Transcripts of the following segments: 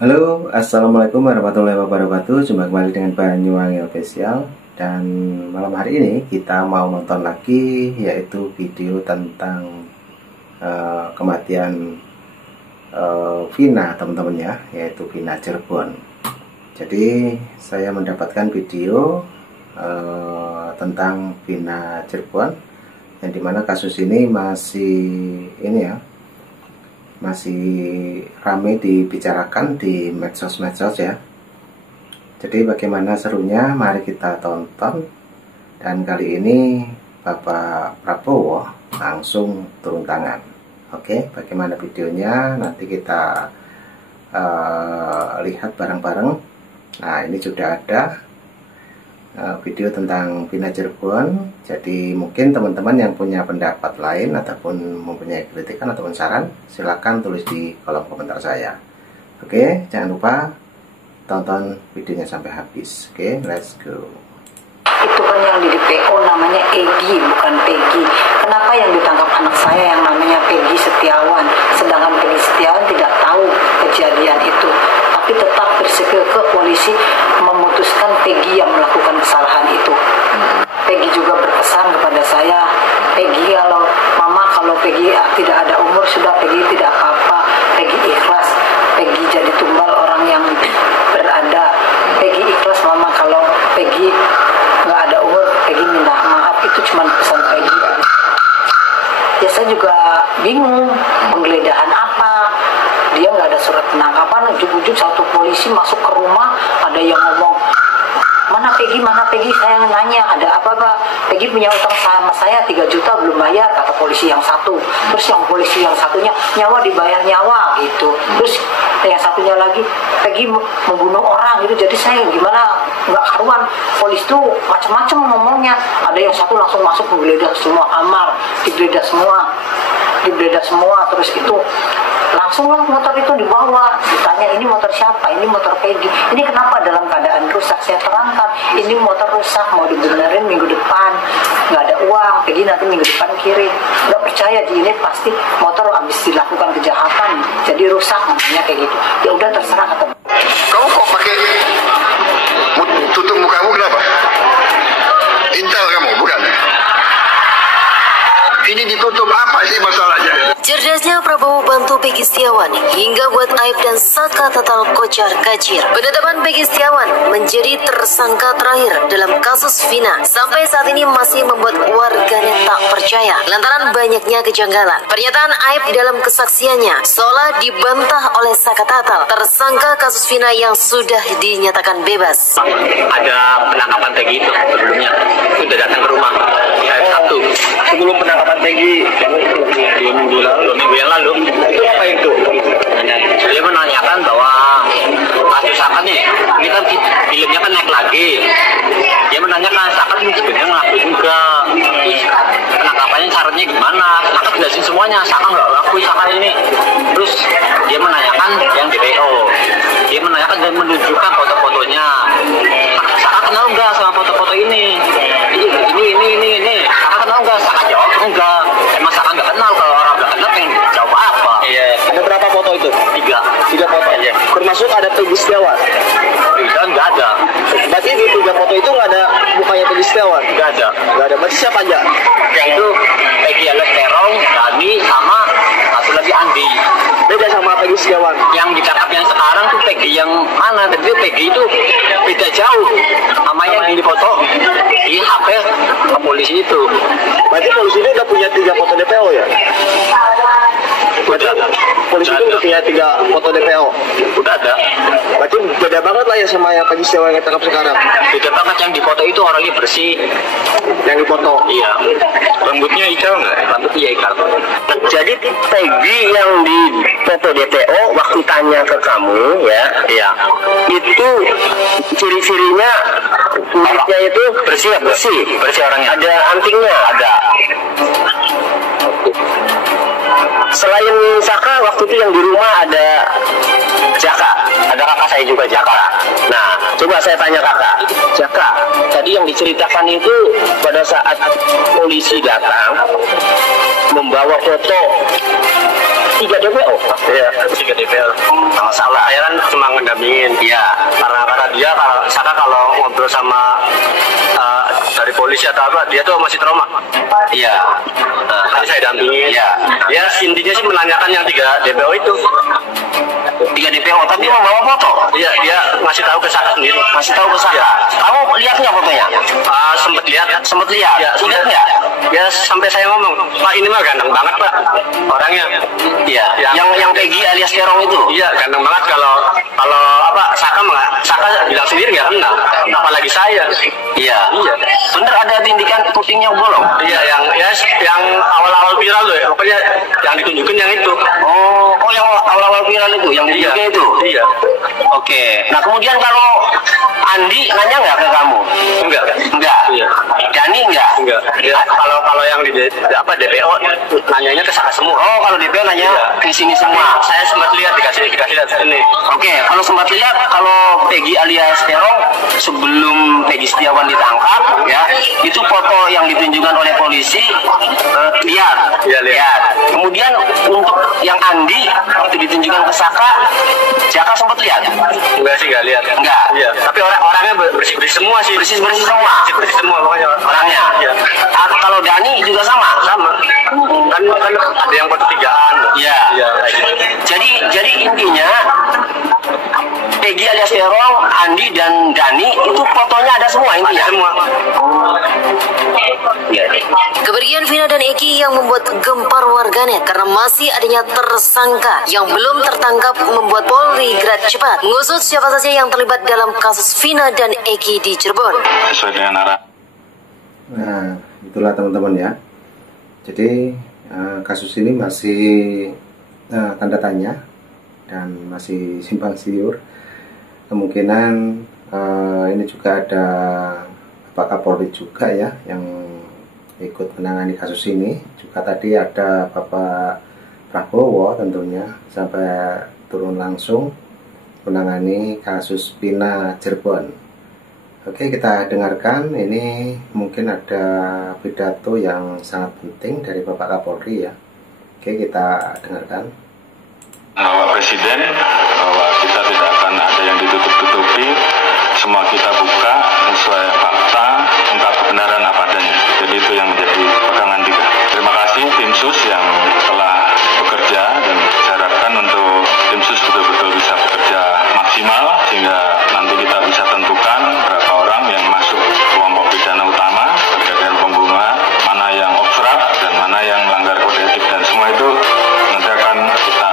Halo, assalamualaikum warahmatullahi wabarakatuh. Jumpa kembali dengan Banyuwangi Official. Dan malam hari ini kita mau nonton lagi, yaitu video tentang kematian Vina, teman-teman ya, yaitu Vina Cirebon. Jadi saya mendapatkan video tentang Vina Cirebon, yang dimana kasus ini masih ramai dibicarakan di medsos-medsos ya. Jadi bagaimana serunya, mari kita tonton. Dan kali ini Bapak Prabowo langsung turun tangan. Oke, bagaimana videonya nanti kita lihat bareng-bareng. Nah, ini sudah ada video tentang Vina Cirebon. Jadi mungkin teman-teman yang punya pendapat lain ataupun mempunyai kritikan ataupun saran, silakan tulis di kolom komentar saya. Oke, jangan lupa tonton videonya sampai habis. Oke, let's go. Itu kan yang di DPO namanya Egy, bukan Peggy. Kenapa yang ditangkap anak saya yang namanya Peggy Setiawan, sedangkan Peggy Setiawan tidak tahu kejadian itu, tapi tetap bersikukuh polisi memutuskan Peggy yang melakukan kesalahan itu. Peggy juga berpesan kepada saya, Peggy kalau Peggy tidak ada umur, sudah Peggy tidak apa-apa, Peggy ikhlas, Peggy jadi tumbal orang yang berada, Peggy ikhlas mama kalau Peggy nggak ada umur, Peggy minta maaf. Itu cuma pesan Peggy. Ya saya juga bingung, penggeledahan apa, dia nggak ada surat penangkapan, ujung-ujung satu polisi masuk ke rumah, ada yang ngomong, mana Peggy, saya nanya, ada apa Pak? Peggy punya utang sama saya 3 juta belum bayar, kata polisi yang satu. Terus yang polisi yang satunya, nyawa dibayar nyawa gitu. Terus yang satunya lagi, Peggy membunuh orang gitu. Jadi saya gimana, nggak karuan. Polisi tuh macam-macam ngomongnya. Ada yang satu langsung masuk menggeledah semua kamar, digeledah semua, terus itu langsung lah motor itu dibawa, ditanya ini motor siapa, ini motor Peggy, ini kenapa dalam keadaan rusak, saya terangkan ini motor rusak mau dibenerin minggu depan, nggak ada uang, Peggy nanti minggu depan kirim. Nggak percaya, di ini pasti motor habis dilakukan kejahatan jadi rusak, namanya kayak gitu. Ya udah terserah, kata. Kamu kok pakai tutup mukamu kenapa? Intel kamu, bukan? Ini ditutup apa sih masalahnya? Cerdasnya Prabowo bantu Peggy Setiawan hingga buat aib dan saka total kocar kacir. Penetapan Peggy Setiawan menjadi tersangka terakhir dalam kasus Vina sampai saat ini masih membuat warganet tak percaya lantaran banyaknya kejanggalan. Pernyataan aib dalam kesaksiannya seolah dibantah oleh Saka Tatal, tersangka kasus Vina yang sudah dinyatakan bebas. Ada penangkapan Peggy itu sebelumnya, sudah datang ke rumah hari Sabtu. Sebelum penangkapan Peggy 2 minggu yang lalu. itu apa itu? Dia menanyakan bahwa kasus Saka nih, ini kan filmnya kan naik lagi. Dia menanyakan Saka ini sebenarnya ngelakuin enggak, terus penangkapannya syaratnya gimana. Saka jelasin semuanya, Saka nggak ngelakuin Saka ini. Terus dia menanyakan yang DPO, dia menanyakan dan menunjukkan foto-fotonya. Saka kenal nggak sama foto-foto ini? Ini. Saka kenal nggak? Saka jawab enggak. Emang Saka nggak kenal, kalau orang nggak kenal pengen jawab apa? Iya. Ada berapa foto itu? 3 foto aja. Termasuk ada Peggy Setiawan. Dan nggak ada. Berarti di 3 foto itu nggak ada mukanya Peggy Setiawan. Nggak ada. Berarti siapa aja? Yang itu Peggy alias Terong, Dani, sama satu lagi Andi. Beda sama Peggy Setiawan. Yang ditangkap yang sekarang tuh Peggy yang mana? Tapi Peggy itu beda jauh sama yang di foto di HP polisi itu. Berarti polisi ini udah punya 3 foto DPO ya? Udah. Polisi itu udah punya 3 foto DPO. Udah ada. Berarti beda banget lah ya sama yang Peggy Setiawan yang ditangkap sekarang. Beda banget, yang di foto itu orangnya bersih. Yang difoto. Iya. Rambutnya ikal nggak? Rambutnya ikal. Jadi Peggy yang di foto DPO waktu tanya ke kamu ya, Iya. itu ciri-cirinya kulitnya itu Bersih orangnya. ada antingnya. Ada. Selain Saka waktu itu yang di rumah ada Jaka. Ada kakak saya juga Jaka. Nah, coba saya tanya kakak. Jaka, tadi yang diceritakan itu pada saat polisi datang membawa foto 3 DPO? Iya, 3 DPO. Sama salah. Saya kan cuma ngedampingin. Iya. Karena dia Saka kalau ngobrol sama dari polisi atau apa, dia tuh masih trauma. Iya. Jadi saya dampingin. Iya. Ya intinya sih menanyakan yang 3 DPO itu. 3 DPO, tapi membawa foto. Iya, dia ngasih tahu ke Saka sendiri. Masih tahu ke Saka. Iya. Kamu lihat nggak fotonya? Sempet lihat. Sempet lihat. Ya, Ingat nggak? Ya sampai saya ngomong, Pak ini mah ganteng banget Pak orangnya. Iya. Yang Peggy alias Terong itu. Iya, ganteng banget kalau Saka bilang sendiri nggak kenal, apalagi saya. Iya. Iya. Bener ada tindikan kupingnya bolong. Iya, yang awal-awal viral loh, pokoknya yang ditunjukin yang itu. Oh, yang awal-awal viral itu, yang ditunjukin itu. Iya. Oke. Nah kemudian kalau Andi nanya nggak ke kamu? Enggak. Iya. Dani enggak? Enggak. Ya, kalau yang di DPO nanyanya ke Saka semua. Oh, kalau DPO nanya ke sini semua. Saya sempat lihat dikasih lihat sini. Oke, kalau sempat lihat kalau Peggy alias Terong sebelum Peggy Setiawan ditangkap ya, itu foto yang ditunjukkan oleh polisi lihat. Iya, lihat. Kemudian untuk yang Andi itu ditunjukkan ke Saka sempat lihat? Enggak sih, enggak lihat. Enggak. Iya. Tapi orangnya bersih semua sih. Bersih semua. Bersih semua pokoknya Orangnya. Iya. Kalau Dani juga sama. Kan ada yang foto 3-an. Iya. Iya. Jadi intinya Peggy alias Terong, Andi dan Dani itu fotonya ada semua intinya. Ada semua. Iya. Kepergian Vina dan Eki yang membuat gempar warganet karena masih adanya tersangka yang belum tertangkap membuat Polri gerak cepat mengusut siapa saja yang terlibat dalam kasus Vina dan Eki di Cirebon. Sesuai dengan arah. Nah, itulah teman-teman ya. Jadi kasus ini masih tanda tanya dan masih simpang siur. Kemungkinan ini juga ada Pak Kapolri juga ya yang ikut menangani kasus ini. Juga tadi ada Bapak Prabowo tentunya sampai turun langsung menangani kasus Vina Cirebon. Oke, kita dengarkan. Ini mungkin ada pidato yang sangat penting dari Bapak Kapolri ya. Oke, kita dengarkan. Bapak Presiden bahwa kita tidak akan ada yang ditutup-tutupi, semua kita buka sesuai fakta, ungkap kebenaran apa adanya. Jadi itu yang menjadi pegangan kita. Terima kasih tim sus yang telah bekerja dan saya harapkan untuk tim sus betul-betul bisa bekerja maksimal sehingga nanti kita bisa tentukan berapa orang yang masuk kelompok pidana utama terkait dengan pembunuhan, mana yang obstruct dan mana yang melanggar kode etik, dan semua itu nanti akan kita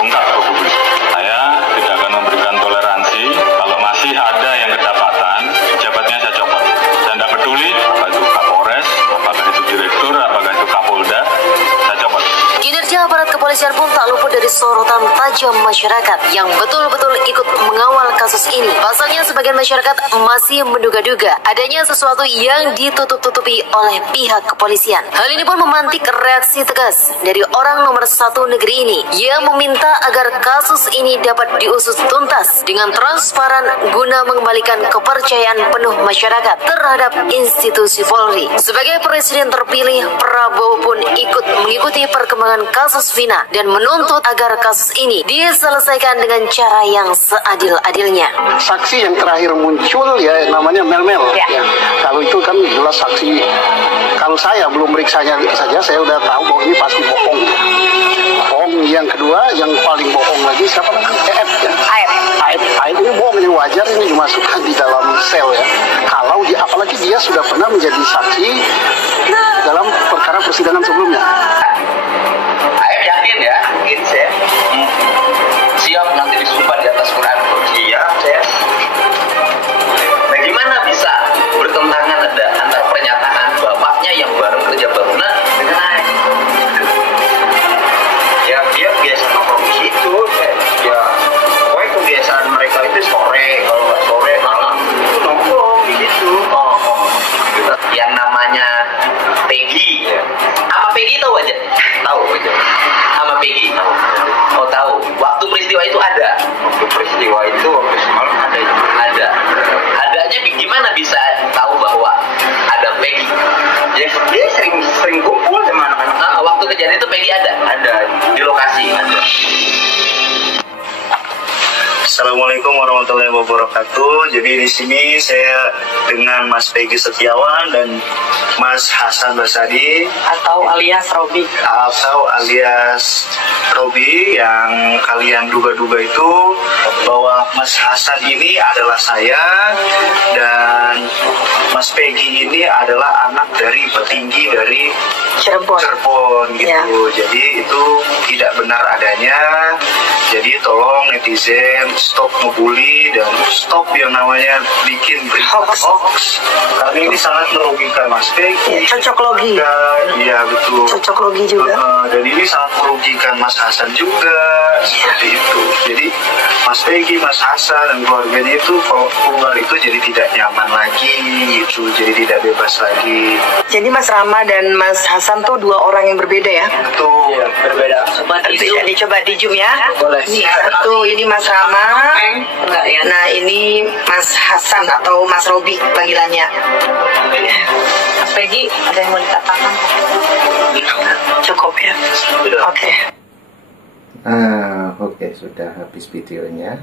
ungkap ke publik. Saya tidak akan memberikan toleransi kalau masih ada yang kedapatan, jabatnya saya copot. Saya tidak peduli apakah itu Kapolres, apakah itu Direktur, apakah itu Kapolda, saya copot. Kinerja aparat kepolisian pun tak luput dari sorotan tajam masyarakat yang betul-betul ikut mengawal kasus ini. Pasalnya sebagian masyarakat masih menduga-duga adanya sesuatu yang ditutup-tutupi oleh pihak kepolisian. Hal ini pun memantik reaksi tegas dari orang nomor 1 negeri ini yang meminta agar kasus ini dapat diusut tuntas dengan transparan guna mengembalikan kepercayaan penuh masyarakat terhadap institusi Polri. Sebagai presiden terpilih, Prabowo pun ikut mengikuti perkembangan kasus Vina dan menuntut agar kasus ini diselesaikan dengan cara yang seadil-adilnya. Saksi yang terakhir muncul ya namanya Mel-Mel. Ya. Kalau itu kan jelas saksi. Kalau saya belum meriksanya saja saya udah tahu bahwa ini pasti bohong. Bohong. Yang kedua yang paling bohong lagi siapa namanya? EF ya. AF ini bohong, ini wajar ini dimasukkan di dalam sel ya. Kalau apalagi dia sudah pernah menjadi saksi dalam perkara persidangan sebelumnya. AF yakin ya, yakin saya. Siap nanti disumpah di atas Quran. Iya, saya. Bagaimana bisa bertentangan ada antara pernyataan bapaknya yang baru kerja bangunan dengan AF? Ya dia biasa nongkrong di situ. Ya, pokoknya kebiasaan mereka itu sore, kalau nggak sore malam itu nongkrong di situ. Yang namanya Peggy. Sama Peggy tahu aja? Tahu aja. Sama Peggy tahu. Oh tahu. Waktu peristiwa itu ada. Waktu peristiwa itu waktu semalam ada. Ada. Adanya gimana bisa tahu bahwa ada Peggy? Ya dia sering kumpul sama anak-anak. Nah, waktu waktu kejadian itu Peggy ada di lokasi. Ada. Assalamualaikum warahmatullahi wabarakatuh. Jadi di sini saya dengan Mas Peggy Setiawan dan Mas Hasan Basadi Atau alias Robi yang kalian duga-duga itu bahwa Mas Hasan ini adalah saya dan Mas Peggy ini adalah anak dari petinggi dari Cirebon gitu. Ya. Jadi itu tidak benar adanya. Jadi tolong netizen stop ngebully dan stop yang namanya bikin berita hoax. Karena ini sangat merugikan Mas Peggy. Ya, cocok logi. Iya betul. Cocok logi juga. Dan ini sangat merugikan Mas Hasan juga seperti itu. Jadi Mas Peggy, Mas Hasan dan keluarganya itu kalau keluar itu jadi tidak nyaman lagi gitu. Jadi tidak bebas lagi. Jadi Mas Rama dan Mas Hasan tuh dua orang yang berbeda ya? Betul. Ya, berbeda. Coba di zoom ya. Boleh. Nih, satu ini Mas Rama. Enggak ya. Nah ini Mas Hasan atau Mas Robi panggilannya. Mas Peggy, ada yang mau dikatakan? Cukup ya. Oke. Oke, sudah habis videonya.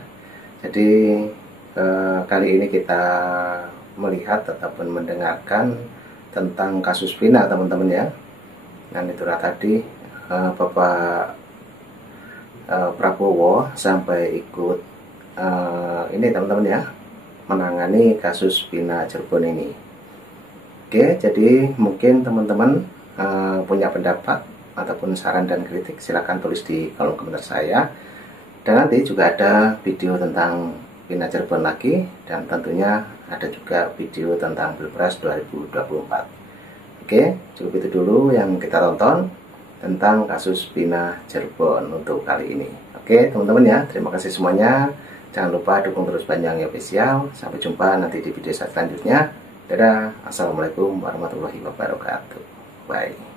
Jadi kali ini kita melihat ataupun mendengarkan tentang kasus Vina, teman-teman ya. Dan itulah tadi Bapak Prabowo sampai ikut ini teman-teman ya, menangani kasus Vina Cirebon ini. Oke, jadi mungkin teman-teman punya pendapat ataupun saran dan kritik, silahkan tulis di kolom komentar saya. Dan nanti juga ada video tentang Vina Cirebon lagi, dan tentunya ada juga video tentang Pilpres 2024. Oke, cukup itu dulu yang kita tonton tentang kasus Vina Cirebon untuk kali ini. Oke teman-teman ya, terima kasih semuanya. Jangan lupa dukung terus Banjang Official. Sampai jumpa nanti di video selanjutnya. Dadah, assalamualaikum warahmatullahi wabarakatuh. Bye.